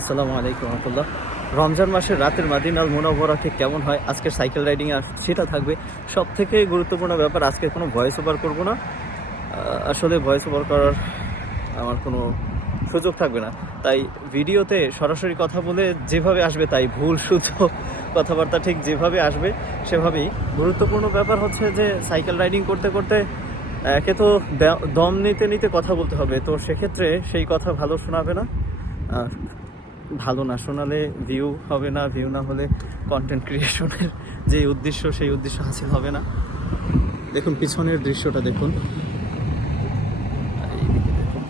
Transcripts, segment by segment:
আসসালামু আলাইকুম রহমতুল্লাহ। রমজান মাসের রাতের মাদিনাল মুনাওয়ারাতে কেমন হয় আজকের সাইকেল রাইডিং আর সেটা থাকবে সব থেকে গুরুত্বপূর্ণ ব্যাপার। আজকে কোনো ভয়েস ওভার করবো না, আসলে ভয়েস ওভার করার আমার কোনো সুযোগ থাকবে না, তাই ভিডিওতে সরাসরি কথা বলে যেভাবে আসবে তাই ভুল শুদ্ধ কথাবার্তা ঠিক যেভাবে আসবে সেভাবেই। গুরুত্বপূর্ণ ব্যাপার হচ্ছে যে সাইকেল রাইডিং করতে করতে একে তো দম নিতে নিতে কথা বলতে হবে, তো সেক্ষেত্রে সেই কথা ভালো শোনাবে না, ভালো না শোনালে ভিউ হবে না, ভিউ না হলে কন্টেন্ট ক্রিয়েশনের যে উদ্দেশ্য সেই উদ্দেশ্য হাসিল হবে না। দেখুন পিছনের দৃশ্যটা দেখুন, এইদিকে দেখুন।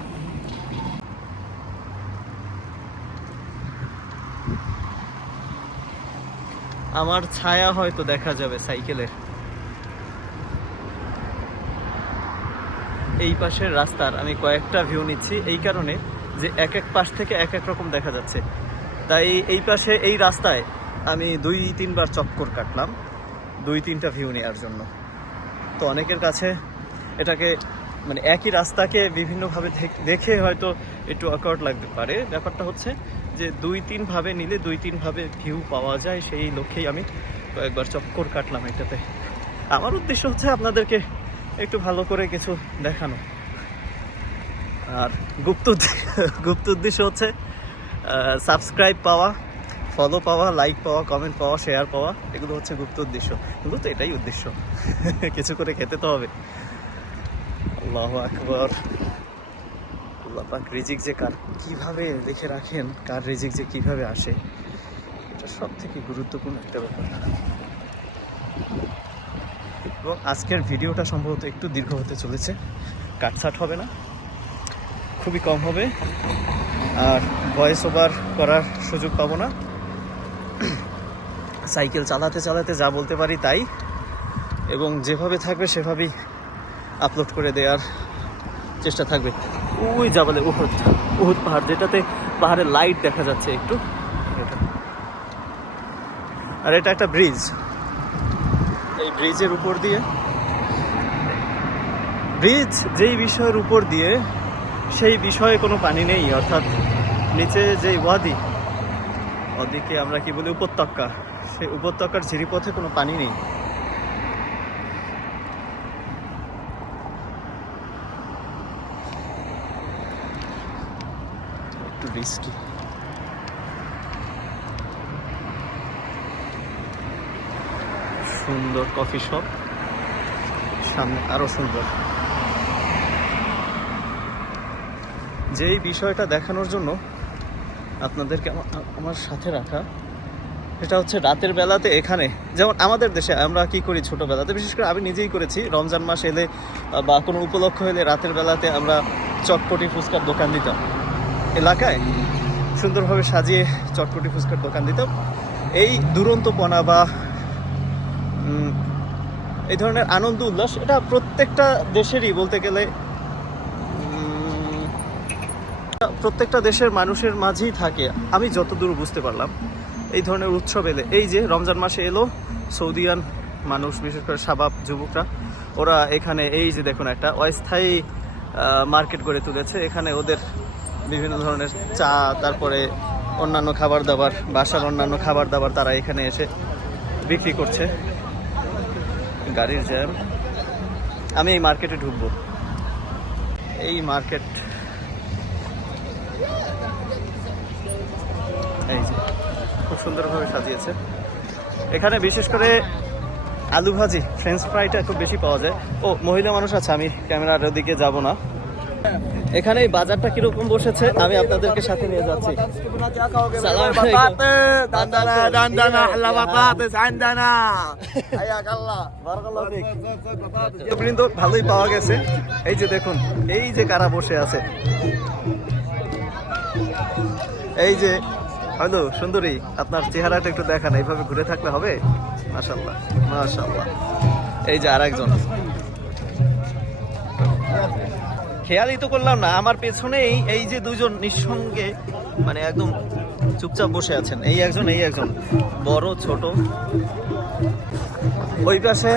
আমার ছায়া হয়তো দেখা যাবে সাইকেলের। এই পাশের রাস্তার আমি কয়েকটা ভিউ নিচ্ছি এই কারণে যে এক এক পাশ থেকে এক এক রকম দেখা যাচ্ছে, তাই এই পাশে এই রাস্তায় আমি 2-3 বার চক্কর কাটলাম 2-3টা ভিউ নেওয়ার জন্য। তো অনেকের কাছে এটাকে মানে একই রাস্তাকে বিভিন্নভাবে দেখে হয়তো একটু অকওয়ার্ড লাগতে পারে। ব্যাপারটা হচ্ছে যে 2-3 ভাবে নিলে 2-3 ভাবে ভিউ পাওয়া যায়, সেই লক্ষ্যেই আমি কয়েকবার চক্কর কাটলাম এটাতে। আমার উদ্দেশ্য হচ্ছে আপনাদেরকে একটু ভালো করে কিছু দেখানো, আর গুপ্ত উদ্দেশ্য হচ্ছে সাবস্ক্রাইব পাওয়া, ফলো পাওয়া, লাইক পাওয়া, কমেন্ট পাওয়া, শেয়ার পাওয়া, এগুলো হচ্ছে গুপ্ত উদ্দেশ্য। এগুলো তো এটাই উদ্দেশ্য, কিছু করে খেতে তো হবে। আল্লাহু আকবার। আল্লাহ পাক রিজিক যে কার কীভাবে লিখে রাখেন, কার রিজিক যে কীভাবে আসে, এটা সব থেকে গুরুত্বপূর্ণ একটা ব্যাপার। এবং আজকের ভিডিওটা সম্ভবত একটু দীর্ঘ হতে চলেছে, কাটছাট হবে না, খুবই কম হবে, আর ভয়েস ওভার করার সুযোগ পাবো না। সাইকেল চালাতে চালাতে যা বলতে পারি তাই, এবং যেভাবে থাকবে সেভাবেই আপলোড করে দেওয়ার চেষ্টা থাকবে। ওই জাবালে উহুদ পাহাড়, যেটাতে পাহাড়ের লাইট দেখা যাচ্ছে একটু, এটা। আর এটা একটা ব্রিজ, এই ব্রিজের উপর দিয়ে, ব্রিজ যেই বিষয়ের উপর দিয়ে সেই বিষয়ে কোনো পানি নেই, অর্থাৎ নিচে যেই ওদিকে আমরা কি বলি উপত্যকা, সেই উপত্যকার ঝিরিপথে কোনো পানি নেই। একটু রিস্কি। সুন্দর কফি শপ, সামনে আরো সুন্দর। যেই বিষয়টা দেখানোর জন্য আপনাদেরকে আমার সাথে রাখা, এটা হচ্ছে রাতের বেলাতে এখানে, যেমন আমাদের দেশে আমরা কি করি ছোটোবেলাতে, বিশেষ করে আমি নিজেই করেছি, রমজান মাস এলে বা কোনো উপলক্ষ হলে রাতের বেলাতে আমরা চটপটি ফুচকার দোকান দিতাম, এলাকায় সুন্দরভাবে সাজিয়ে চটপটি ফুচকার দোকান দিতাম। এই দুরন্তপনা বা এই ধরনের আনন্দ উল্লাস, এটা প্রত্যেকটা দেশেরই বলতে গেলে, প্রত্যেকটা দেশের মানুষের মাঝেই থাকে আমি যতদূর বুঝতে পারলাম। এই ধরনের উৎসব এলে, এই যে রমজান মাসে এলো, সৌদিয়ান মানুষ বিশেষ করে শাবাব যুবকরা, ওরা এখানে এই যে দেখুন একটা অস্থায়ী মার্কেট গড়ে তুলেছে। এখানে ওদের বিভিন্ন ধরনের চা, তারপরে অন্যান্য খাবার দাবার, বাসার অন্যান্য খাবার দাবার তারা এখানে এসে বিক্রি করছে। গাড়ির জ্যাম। আমি এই মার্কেটে ঢুকবো, এই মার্কেট, এই যে খুব সুন্দরভাবে সাজিয়েছে। এখানে বিশেষ করে আলু ভাজি, ফ্রেঞ্চ ফ্রাইটা খুব বেশি পাওয়া যায়। ও মহিলা মানুষ আছে, আমি ক্যামেরার ওদিকে যাব না। এখানে এই বাজারটা কিরকম বসেছে আমি আপনাদেরকে সাথে নিয়ে যাচ্ছি। ভালোই পাওয়া গেছে। এই যে দেখুন, এই যে কারা বসে আছে, এই যে হ্যালো সুন্দরী, আপনার চেহারাটা একটু দেখান, এইভাবে ঘুরে থাকলে হবে? মাশাআল্লাহ মাশাআল্লাহ। এই যে আরেকজন, খেয়ালই তো করলাম না, আমার পেছনেই এই যে দুজন নিঃসঙ্গে মানে একদম চুপচাপ বসে আছেন, এই একজন বড় ছোট। ওই পাশে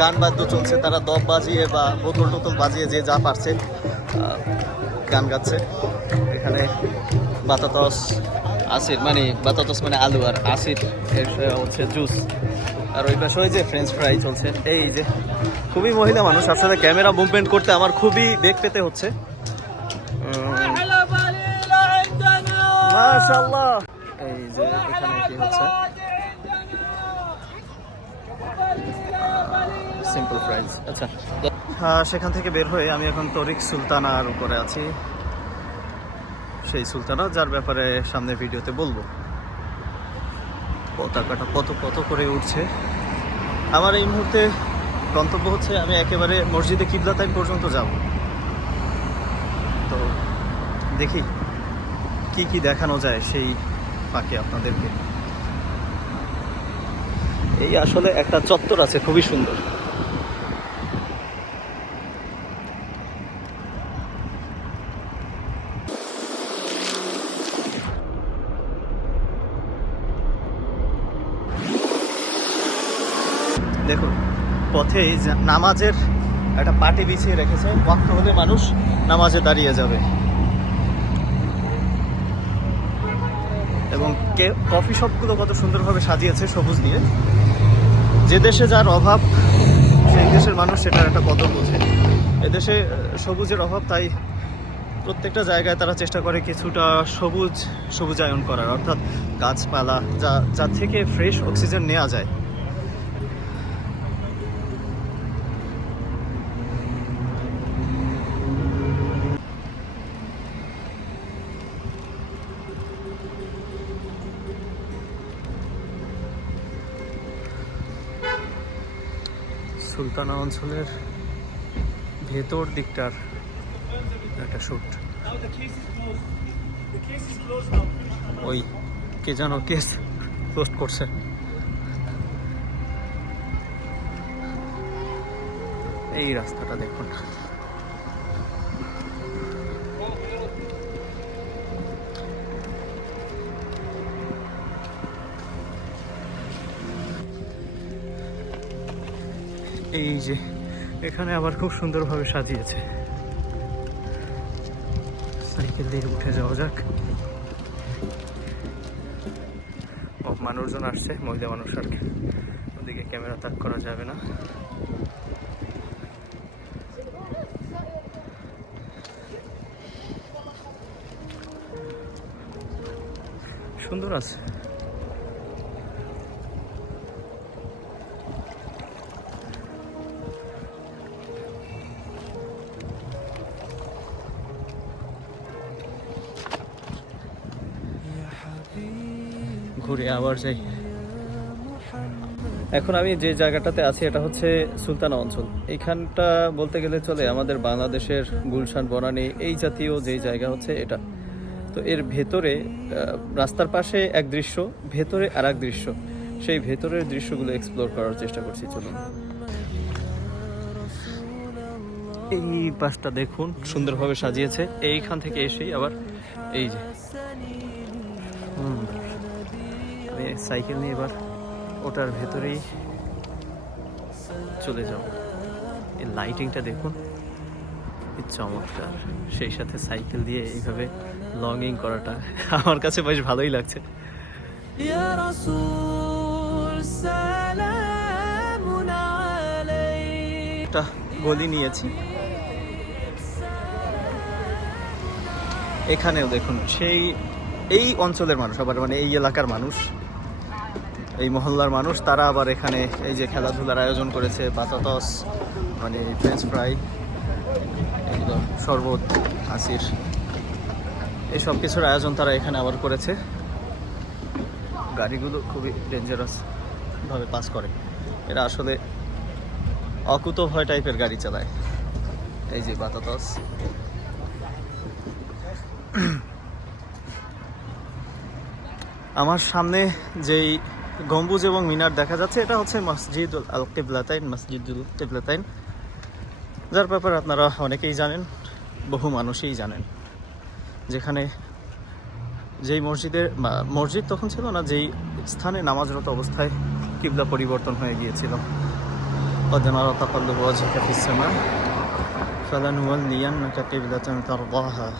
গান বাদ্য চলছে, তারা দপ বাজিয়ে বা বোতল টোতল বাজিয়ে যে যা পারছে গান গাচ্ছে। এখানে বাতাতস আসির মানে বাতাতস মানে আলু, আর আসির এর হচ্ছে জুস, আর ওই পাশে ওই যে ফ্রেঞ্চ ফ্রাই চলছে। এই যে খুবই মহিলা মানুষ, আসলে ক্যামেরা মুভমেন্ট করতে আমার খুবই বেগ পেতে হচ্ছে। মাশাআল্লাহ, এই যে এখানে কি হচ্ছে, সিম্পল ফ্রাইজ। আচ্ছা, সেখান থেকে বের হয়ে আমি এখন তরিক সুলতানার উপরে আছি, সেই সুলতানা যার ব্যাপারে সামনে ভিডিওতে বলবো। পতাকাটা কত কত করে উঠছে। আমার এই মুহূর্তে গন্তব্য হচ্ছে আমি একেবারে মসজিদে কিবলাতাইন পর্যন্ত যাব। তো দেখি কি কি দেখানো যায় সেই ফাঁকে আপনাদেরকে। এই আসলে একটা চত্বর আছে খুবই সুন্দর। দেখুন পথে নামাজের একটা পাটি বিছিয়ে রেখেছে, ওয়াক্ত হলে মানুষ নামাজে দাঁড়িয়ে যাবে। এবং কফি শপগুলো কত সুন্দরভাবে সাজিয়েছে সবুজ দিয়ে। যে দেশে যার অভাব সেই দেশের মানুষ সেটার একটা কদর বোঝে। এদেশে সবুজের অভাব, তাই প্রত্যেকটা জায়গায় তারা চেষ্টা করে কিছুটা সবুজায়ন করার, অর্থাৎ গাছপালা যা থেকে ফ্রেশ অক্সিজেন নেওয়া যায়। সুলতানা অঞ্চলের ভেতর দিকটার একটা শুট। ওই কে যেন কেস পোস্ট করছে। এই রাস্তাটা দেখুন, এই যে এখানে আবার খুব সুন্দরভাবে সাজিয়েছে। সাইকেল দিয়ে উঠে যাওয়া যাক। মানুষজন আসছে, মহিলা মানুষ, আর ওদিকে ক্যামেরা তাক করা যাবে না। সুন্দর আছে। ঘুরে আবার যাই। এখন আমি যে জায়গাটাতে আছি এটা হচ্ছে সুলতানা অঞ্চল। এইখানটা বলতে গেলে চলে আমাদের বাংলাদেশের গুলশান, বনানী এই জাতীয় যেই জায়গা হচ্ছে এটা। তো এর ভেতরে রাস্তার পাশে এক দৃশ্য, ভেতরে আর এক দৃশ্য, সেই ভেতরের দৃশ্যগুলো এক্সপ্লোর করার চেষ্টা করছি। চলুন। এই পাশটা দেখুন সুন্দরভাবে সাজিয়েছে। এইখান থেকে এসেই আবার এই যে আমি সাইকেল নিয়ে এবার ওটার ভেতরেই চলে যাব। এই লাইটিংটা দেখুন, চমৎকার। সেই সাথে সাইকেল দিয়ে এইভাবে লংইং করাটা আমার কাছে বেশ ভালোই লাগছে। একটা গলি নিয়েছি, এখানেও দেখুন সেই এই অঞ্চলের মানুষ আবার, মানে এই এলাকার মানুষ, এই মহল্লার মানুষ, তারা আবার এখানে এই যে খেলাধুলার আয়োজন করেছে। বাতাতস মানে ফ্রেঞ্চ ফ্রাই, এগুলো শরবত, আসির, এই সব কিছুর আয়োজন তারা এখানে আবার করেছে। গাড়িগুলো খুবই ডেঞ্জারাস ভাবে পাস করে, এরা আসলে অকুতোভয় টাইপের গাড়ি চালায়। এই যে বাতাতস। আমার সামনে যেই গম্বুজ এবং মিনার দেখা যাচ্ছে এটা হচ্ছে মসজিদুল আল কিবলাতাইন, মসজিদুল কিবলাতাইন, যার ব্যাপারে আপনারা অনেকেই জানেন, বহু মানুষই জানেন। যেখানে যেই মসজিদ তখন ছিল না, যেই স্থানে নামাজরত অবস্থায় কিবলা পরিবর্তন হয়ে গিয়েছিল। قد نرى تقلب وجهك في السماء فلنولينك قبلة ترضاها